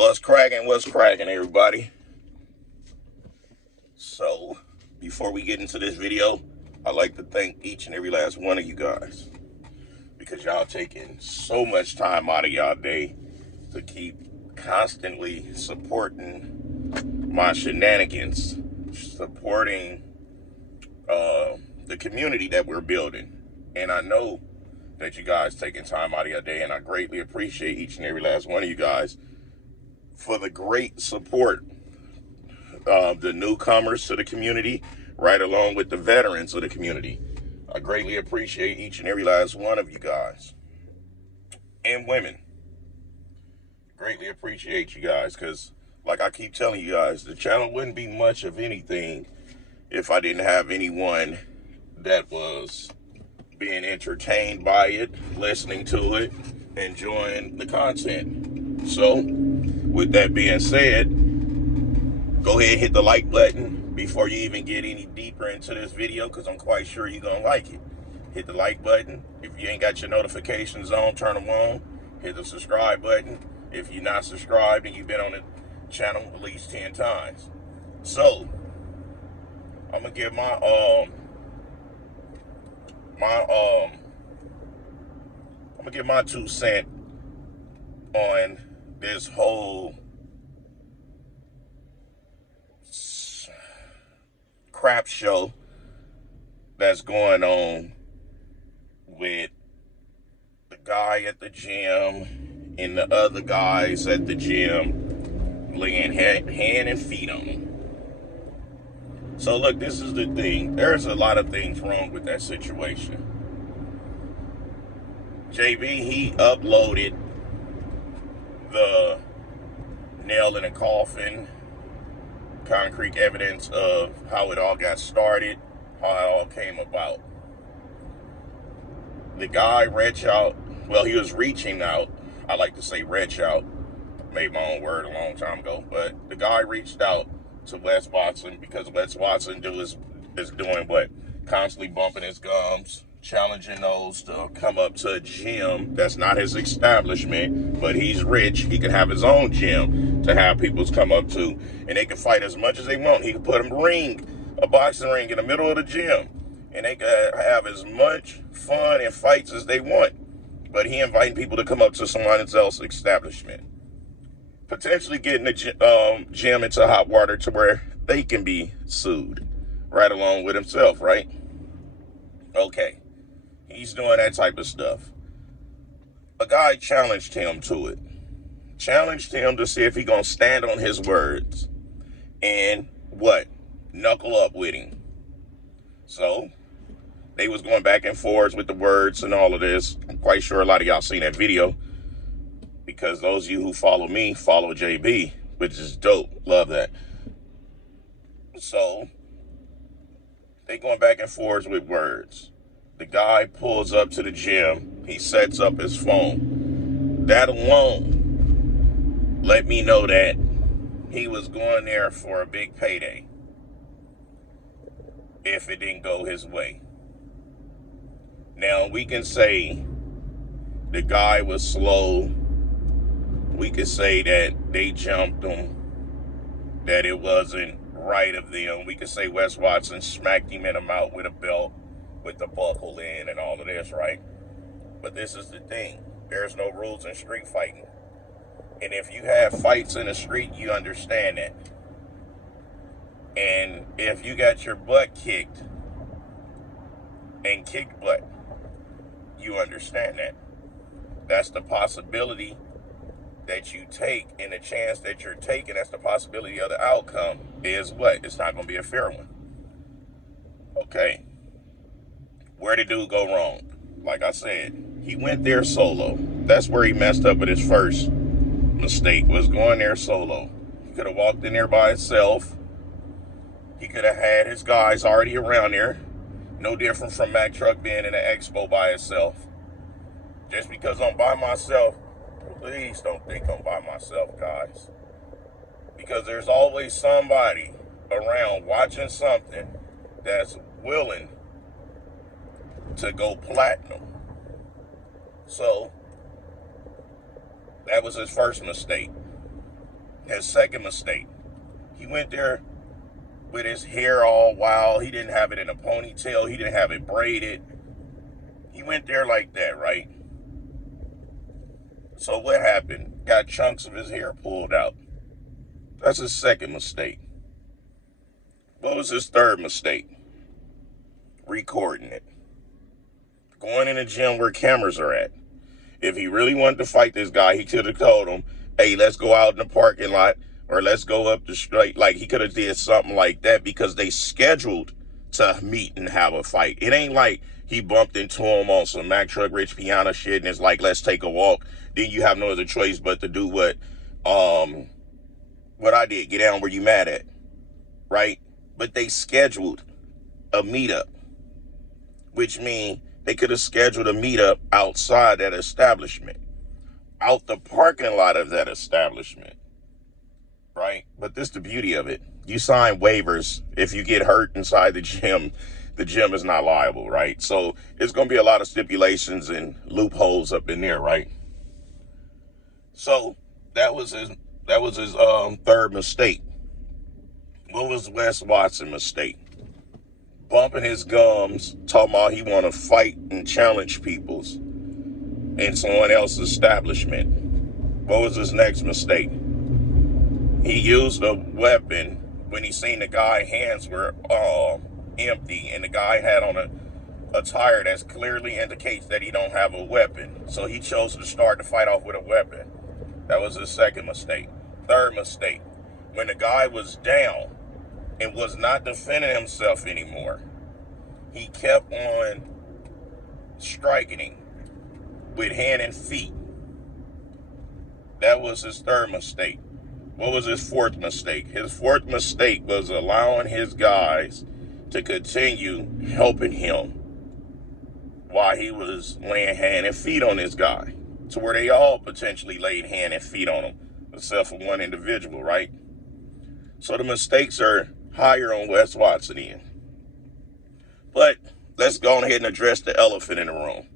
What's cracking, everybody? So, before we get into this video, I'd like to thank each and every last one of you guys because y'all taking so much time out of y'all day to keep constantly supporting my shenanigans, supporting the community that we're building. And I know that you guys taking time out of your day, and I greatly appreciate each and every last one of you guys for the great support of the newcomers to the community, right along with the veterans of the community. I greatly appreciate each and every last one of you guys and women. Greatly appreciate you guys because, like I keep telling you guys, the channel wouldn't be much of anything if I didn't have anyone that was being entertained by it, listening to it, enjoying the content. So, with that being said, go ahead and hit the like button before you even get any deeper into this video because I'm quite sure you're going to like it. Hit the like button. If you ain't got your notifications on, turn them on. Hit the subscribe button. If you're not subscribed and you've been on the channel at least 10 times. So, I'm going to give my 2 cents on this whole crap show that's going on with the guy at the gym and the other guys at the gym laying hand and feet on him. So look, this is the thing. There's a lot of things wrong with that situation. JB, he uploaded the nail in a coffin, concrete evidence of how it all got started, how it all came about. The guy reached out, well, he was reaching out. I like to say reach out. Made my own word a long time ago. But the guy reached out to Wes Watson because Wes Watson is doing what? Constantly bumping his gums, challenging those to come up to a gym that's not his establishment, but he's rich. He can have his own gym to have people come up to, and they can fight as much as they want. He can put a boxing ring in the middle of the gym, and they can have as much fun and fights as they want. But he inviting people to come up to someone else's establishment, potentially getting the gym into hot water to where they can be sued, right along with himself, right? Okay, he's doing that type of stuff. A guy challenged him to it. Challenged him to see if he gonna stand on his words and what? Knuckle up with him. So, they was going back and forth with the words and all of this. I'm quite sure a lot of y'all seen that video because those of you who follow me follow JB, which is dope. Love that. So, they going back and forth with words. The guy pulls up to the gym. He sets up his phone. That alone let me know that he was going there for a big payday if it didn't go his way. Now, we can say the guy was slow. We could say that they jumped him, that it wasn't right of them. We could say Wes Watson smacked him in the mouth with a belt, with the buckle in and all of this, right? But this is the thing. There's no rules in street fighting. And if you have fights in the street, you understand that. And if you got your butt kicked and kicked butt, you understand that. That's the possibility that you take, and the chance that you're taking, that's the possibility of the outcome is what? It's not going to be a fair one. Okay. Where did dude go wrong? Like I said, he went there solo. That's where he messed up with his first mistake, was going there solo. He could have walked in there by himself. He could have had his guys already around there. No different from Mack Trucc being in an expo by himself. Just because I'm by myself, please don't think I'm by myself, guys. Because there's always somebody around watching something that's willing to go platinum. So, that was his first mistake. His second mistake. He went there with his hair all wild. He didn't have it in a ponytail. He didn't have it braided. He went there like that, right? So what happened? Got chunks of his hair pulled out. That's his second mistake. What was his third mistake? Recording it. Going in the gym where cameras are at. If he really wanted to fight this guy, he could have told him, hey, let's go out in the parking lot, or let's go up the street. Like, he could have did something like that, because they scheduled to meet and have a fight. It ain't like he bumped into him on some Mack Truck Rich Piana shit and it's like, let's take a walk. Then you have no other choice but to do what I did. Get down where you mad at, right? But they scheduled a meetup, which means they could have scheduled a meetup outside that establishment, out the parking lot of that establishment, right? But this is the beauty of it. You sign waivers. If you get hurt inside the gym is not liable, right? So there's going to be a lot of stipulations and loopholes up in there, right? So that was his third mistake. What was Wes Watson's mistake? Bumping his gums, talking about he want to fight and challenge people's in someone else's establishment. What was his next mistake? He used a weapon when he seen the guy's hands were empty, and the guy had on a tire that clearly indicates that he don't have a weapon. So he chose to start the fight off with a weapon. That was his second mistake. Third mistake, when the guy was down and was not defending himself anymore, he kept on striking him with hand and feet. That was his third mistake. What was his fourth mistake? His fourth mistake was allowing his guys to continue helping him while he was laying hand and feet on this guy, to where they all potentially laid hand and feet on him, except for one individual, right? So the mistakes are higher on Wes Watson end. But let's go ahead and address the elephant in the room.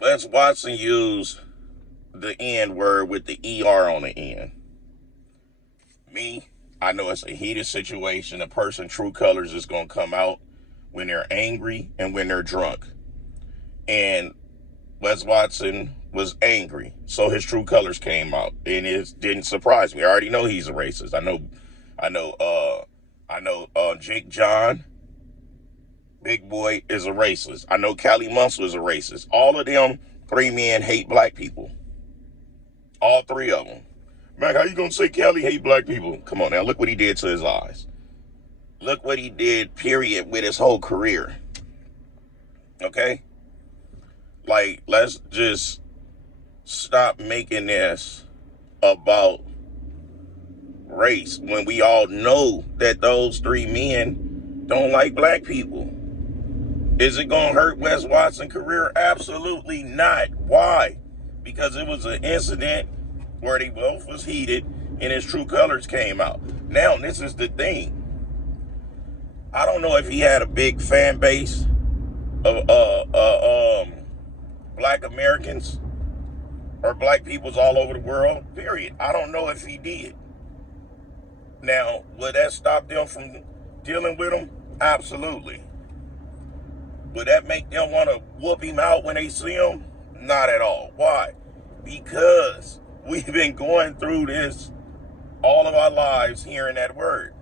Wes Watson used the N word with the ER on the end. Me, I know it's a heated situation. A person's true colors is going to come out when they're angry and when they're drunk. And Wes Watson was angry, so his true colors came out, and it didn't surprise me. I already know he's a racist. I know Jake John, Big Boy, is a racist. I know Cali Muscle is a racist. All of them three men hate black people. All three of them. Man, how you gonna say Cali hate black people? Come on now, look what he did to his eyes. Look what he did, period, with his whole career. Okay? Like, let's just stop making this about race when we all know that those three men don't like black people. Is it gonna hurt Wes Watson's career? Absolutely not. Why? Because it was an incident where they both was heated and his true colors came out. Now, this is the thing. I don't know if he had a big fan base of black Americans or black peoples all over the world, period. I don't know if he did. Now, would that stop them from dealing with him? Absolutely. Would that make them want to whoop him out when they see him? Not at all. Why? Because we've been going through this all of our lives hearing that word.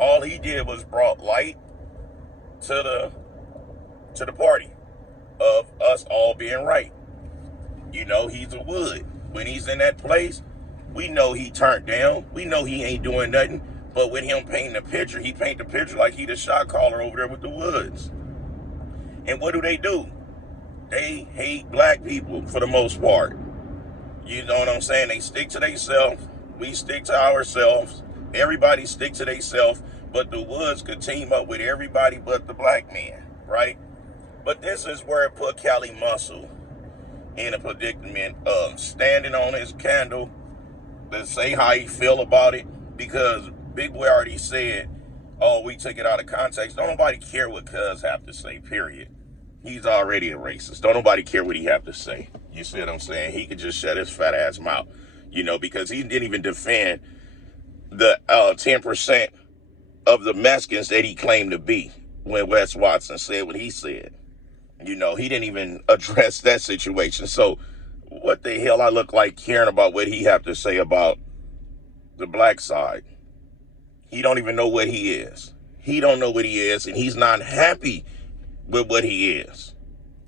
All he did was brought light to the party of us all being right. You know, he's a wood. When he's in that place, we know he turned down. We know he ain't doing nothing. But with him painting the picture, he paint the picture like he the shot caller over there with the woods. And what do? They hate black people for the most part. You know what I'm saying? They stick to themselves. We stick to ourselves. Everybody stick to themselves. But the woods could team up with everybody but the black man, right? But this is where it put Cali Muscle in a predicament of standing on his candle to say how he feel about it. Because Big Boy already said, oh, we took it out of context. Don't nobody care what Cuz have to say, period. He's already a racist. Don't nobody care what he have to say. You see what I'm saying? He could just shut his fat ass mouth. you know, because he didn't even defend the 10% of the Mexicans that he claimed to be when Wes Watson said what he said. You know, he didn't even address that situation. So what the hell I look like caring about what he have to say about the black side? He don't even know what he is. He don't know what he is, and he's not happy with what he is.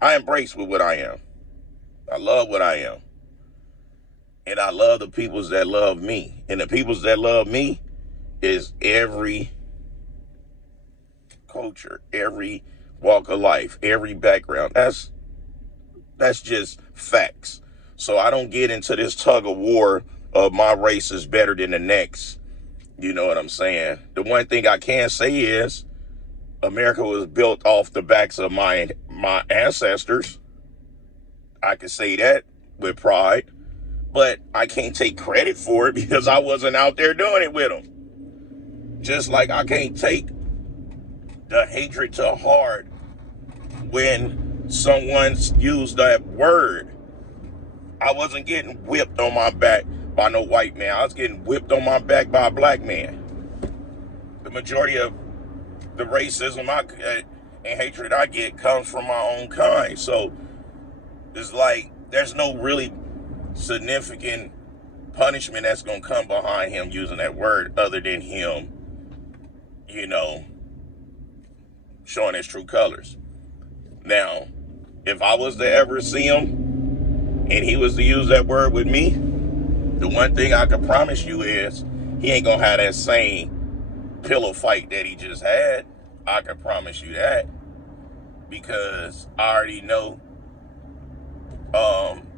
I embrace with what I am. I love what I am. And I love the peoples that love me. And the peoples that love me is every culture, every walk of life, every background. That's just facts. So I don't get into this tug of war of my race is better than the next. You know what I'm saying? The one thing I can say is America was built off the backs of my ancestors. I can say that with pride, but I can't take credit for it because I wasn't out there doing it with them. Just like I can't take the hatred to heart when someone used that word. I wasn't getting whipped on my back by no white man. I was getting whipped on my back by a black man. The majority of the racism and hatred I get comes from my own kind. So it's like there's no really significant punishment that's going to come behind him using that word other than him, you know, showing his true colors. Now, if I was to ever see him and he was to use that word with me, the one thing I can promise you is he ain't going to have that same pillow fight that he just had. I can promise you that, because I already know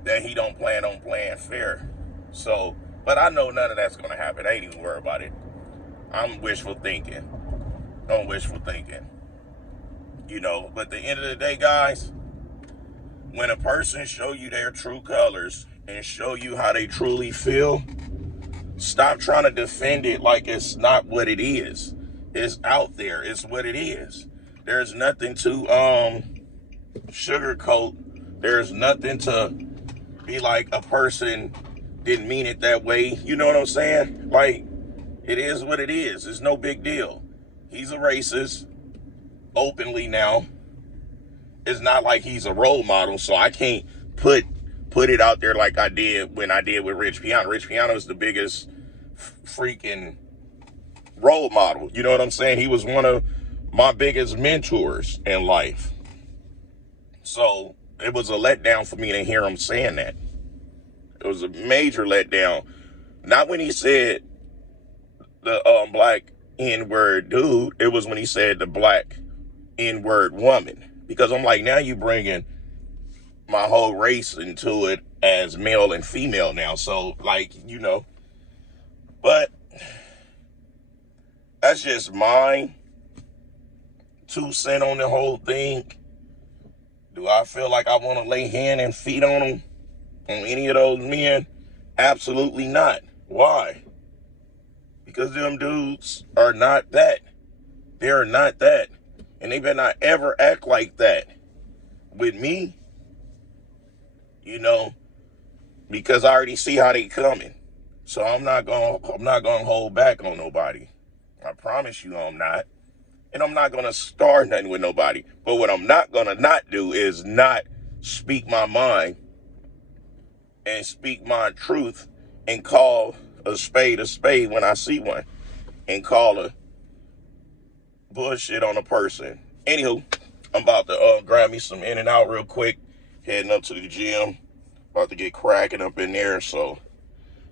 that he don't plan on playing fair. So, but I know none of that's going to happen. I ain't even worried about it. I'm wishful thinking. You know, but at the end of the day, guys, when a person show you their true colors and show you how they truly feel, stop trying to defend it like it's not what it is. It's out there. It's what it is. There's nothing to sugarcoat. There's nothing to be like a person didn't mean it that way. You know what I'm saying? Like, it is what it is. It's no big deal. He's a racist openly now. It's not like he's a role model, so I can't put it out there like I did when I did with Rich Piano. Rich Piano is the biggest freaking role model. You know what I'm saying? He was one of my biggest mentors in life. So it was a letdown for me to hear him saying that. It was a major letdown. Not when he said the black N-word dude. It was when he said the black N-word woman. Because I'm like, now you bringing my whole race into it as male and female now. So, like, you know. But that's just mine 2 cents on the whole thing. Do I feel like I want to lay hand and feet on them, on any of those men? Absolutely not. Why? Because them dudes are not that. They're not that. And they better not ever act like that with me, you know, because I already see how they coming. So I'm not gonna hold back on nobody. I promise you I'm not. And I'm not gonna start nothing with nobody. But what I'm not gonna not do is not speak my mind and speak my truth and call a spade when I see one, and call a bullshit on a person. Anywho, I'm about to grab me some In-N-Out real quick, heading up to the gym, about to get cracking up in there. So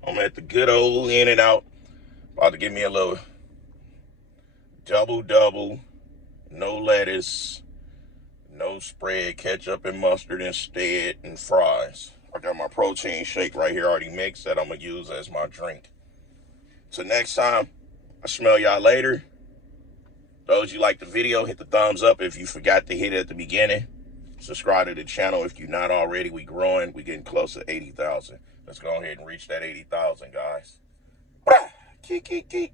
I'm at the good old In-N-Out, about to give me a little double, no lettuce, no spread, ketchup and mustard instead, and fries. I got my protein shake right here already mixed that I'm gonna use as my drink. So next time, I smell y'all later. Those you like the video, hit the thumbs up if you forgot to hit it at the beginning. Subscribe to the channel if you're not already. We growing. We getting close to 80,000. Let's go ahead and reach that 80,000, guys. Keek.